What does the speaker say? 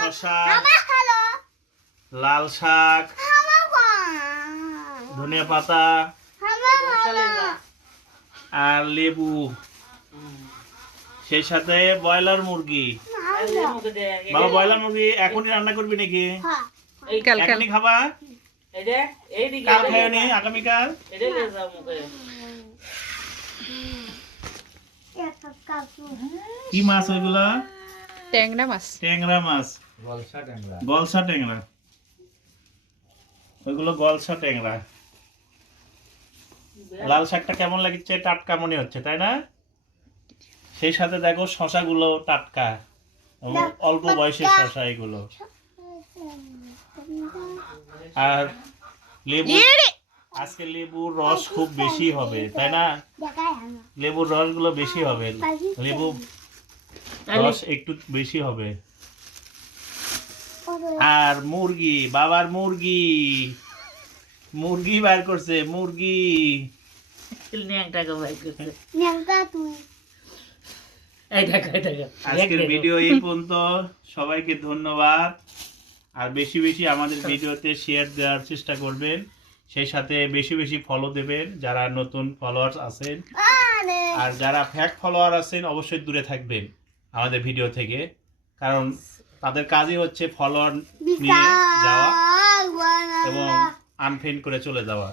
শসা, লাল শাক, ধনিয়া পাতা আর লেবু, সেই সাথে ব্রয়লার মুরগি। বাবা ব্রয়লার মুরগি এখনই রান্না করবি নাকি? এখনই খাবা? কাল খায় নি? আগামীকাল? কি মাছ ওইগুলা? ট্যাংরা মাছ। ট্যাংরা মাছ, গলসা ট্যাংরা, ওইগুলো গলসা ট্যাংরা। লাল শাকটা কেমন লাগছে? টাটকা মনে হচ্ছে, তাই না? সেই সাথে দেখো শশাগুলো টাটকা, অল্প বয়সের শশা এগুলো। আর লেবু, আজকে লেবুর রস খুব বেশি হবে, তাই না? লেবুর রসগুলো বেশি হবে, লেবু রস একটু বেশি হবে। আর মুরগি, বাবার মুরগি, মুরগি বাইর করছে, মুরগি। আজকের ভিডিও এই পর্যন্ত। সবাইকে ধন্যবাদ। আর বেশি বেশি আমাদের ভিডিওতে শেয়ার দেওয়ার চেষ্টা করবেন, সেই সাথে বেশি বেশি ফলো দেবেন যারা নতুন ফলোয়ার্স আছেন। আর যারা ফ্যাক ফলোয়ার আছেন অবশ্যই দূরে থাকবেন আমাদের ভিডিও থেকে, কারণ তাদের কাজই হচ্ছে ফলোয়ার নিয়ে যাওয়া এবং আনফ্রেন্ড করে চলে যাওয়া।